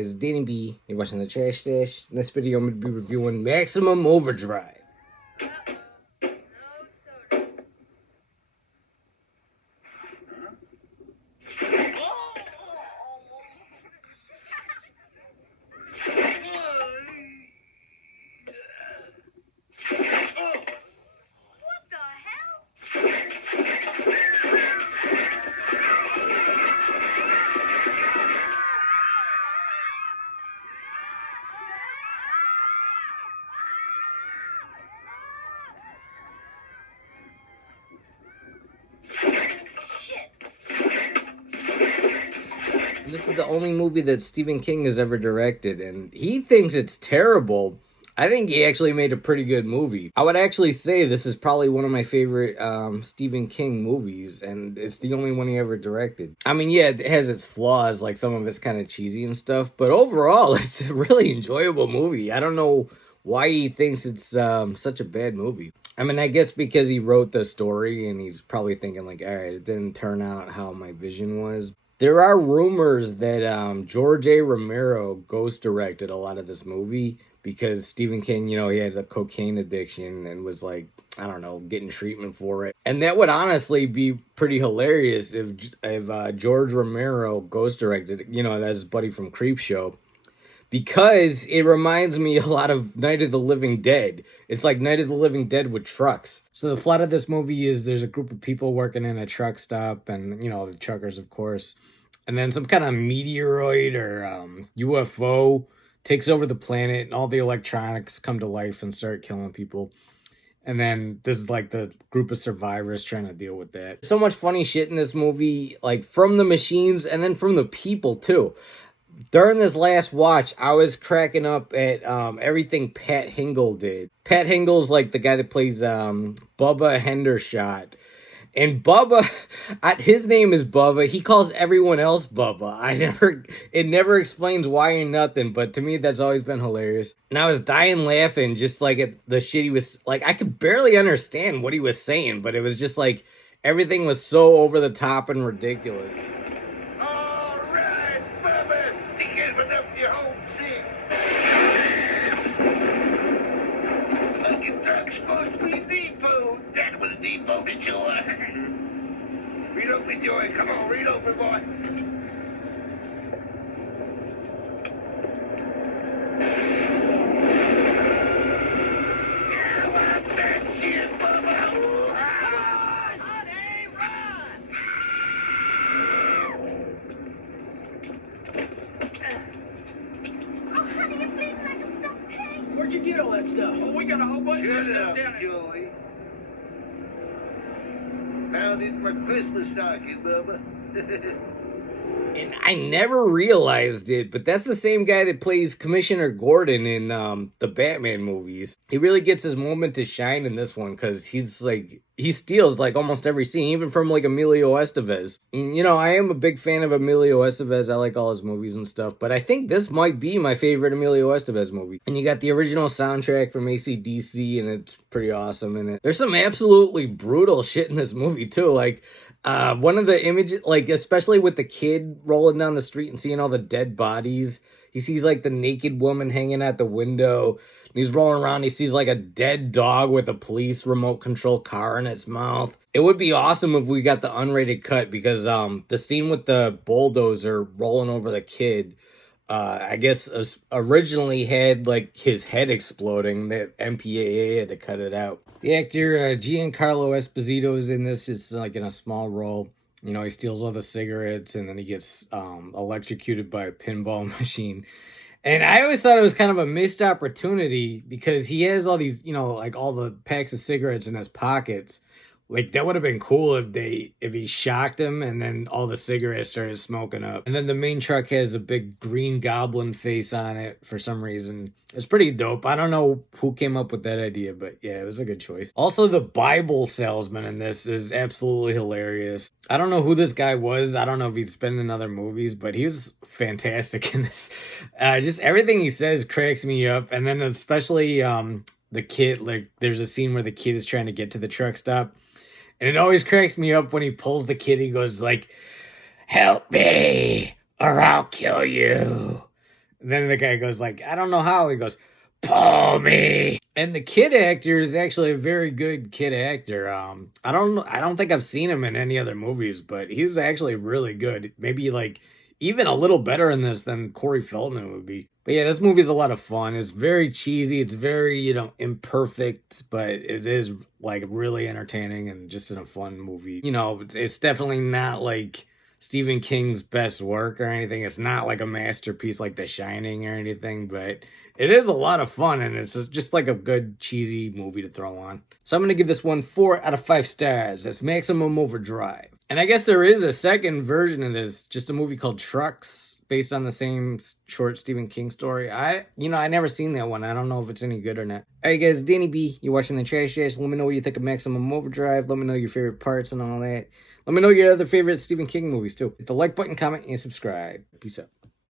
guys, Danny B. You're watching the Trash Stash. In this video, I'm going to be reviewing Maximum Overdrive. This is the only movie that Stephen King has ever directed, and he thinks it's terrible. I think he actually made a pretty good movie. I would actually say this is probably one of my favorite Stephen King movies, and it's the only one he ever directed. I mean, yeah, it has its flaws, like some of it's kind of cheesy and stuff, but overall, it's a really enjoyable movie. I don't know why he thinks it's such a bad movie. I mean, I guess because he wrote the story, and he's probably thinking like, all right, it didn't turn out how my vision was. There are rumors that George A. Romero ghost directed a lot of this movie because Stephen King, you know, he had a cocaine addiction and was like, I don't know, getting treatment for it. And that would honestly be pretty hilarious if George Romero ghost directed, you know, that's his buddy from Creepshow. Because it reminds me a lot of Night of the Living Dead. It's like Night of the Living Dead with trucks. So the plot of this movie is there's a group of people working in a truck stop, and, you know, the truckers, of course. And then some kind of meteoroid or UFO takes over the planet, and all the electronics come to life and start killing people. And then this is like the group of survivors trying to deal with that. So much funny shit in this movie, like from the machines and then from the people too. During this last watch, I was cracking up at everything Pat Hingle did. Pat Hingle's like the guy that plays Bubba Hendershot. And Bubba, his name is Bubba. He calls everyone else Bubba. It never explains why or nothing, but to me, that's always been hilarious. And I was dying laughing just like at the shit he was, like, I could barely understand what he was saying, but it was just like, everything was so over the top and ridiculous. Read open, Joey. Come on, read open, boy. Yeah, what's that shit, Bubba? Come on! Honey, run! Oh, honey, you're bleeding like a stuffed pig. Where'd you get all that stuff? Oh, we got a whole bunch of stuff down here. Joey. Found it in my Christmas stocking, Bubba. And I never realized it, but that's the same guy that plays Commissioner Gordon in the Batman movies. He really gets his moment to shine in this one because he steals like almost every scene, even from like Emilio Estevez. And, you know, I am a big fan of Emilio Estevez. I like all his movies and stuff, but I think this might be my favorite Emilio Estevez movie. And you got the original soundtrack from AC/DC, and it's pretty awesome in it. There's some absolutely brutal shit in this movie too, like one of the images, like especially with the kid rolling down the street and seeing all the dead bodies, he sees like the naked woman hanging at the window, and he's rolling around, he sees like a dead dog with a police remote control car in its mouth. It would be awesome if we got the unrated cut, because the scene with the bulldozer rolling over the kid, I guess originally had like his head exploding. That MPAA had to cut it out. The actor Giancarlo Esposito is in this, just like in a small role. You know, he steals all the cigarettes and then he gets electrocuted by a pinball machine. And I always thought it was kind of a missed opportunity because he has all these, you know, like all the packs of cigarettes in his pockets. Like, that would have been cool if he shocked him and then all the cigarettes started smoking up. And then the main truck has a big green goblin face on it for some reason. It's pretty dope. I don't know who came up with that idea, but yeah, it was a good choice. Also, the Bible salesman in this is absolutely hilarious. I don't know who this guy was. I don't know if he's been in other movies, but he was fantastic in this. Just everything he says cracks me up. And then especially the kid, like there's a scene where the kid is trying to get to the truck stop. And it always cracks me up when he pulls the kid. He goes like, "Help me or I'll kill you." And then the guy goes like, I don't know how. He goes, pull me. And the kid actor is actually a very good kid actor. I don't think I've seen him in any other movies, but he's actually really good. Maybe like even a little better in this than Corey Feldman would be. But yeah, this movie is a lot of fun. It's very cheesy. It's very, imperfect, but it is like really entertaining and just in a fun movie. It's definitely not like Stephen King's best work or anything. It's not like a masterpiece like The Shining or anything, but it is a lot of fun, and it's just like a good cheesy movie to throw on. So I'm going to give this one 4 out of 5 stars. That's Maximum Overdrive. And I guess there is a second version of this, just a movie called Trucks, based on the same short Stephen King story. I never seen that one. I don't know if it's any good or not. All right, guys, Danny B, you're watching the Trash Dash. Let me know what you think of Maximum Overdrive. Let me know your favorite parts and all that. Let me know your other favorite Stephen King movies, too. Hit the like button, comment, and subscribe. Peace out.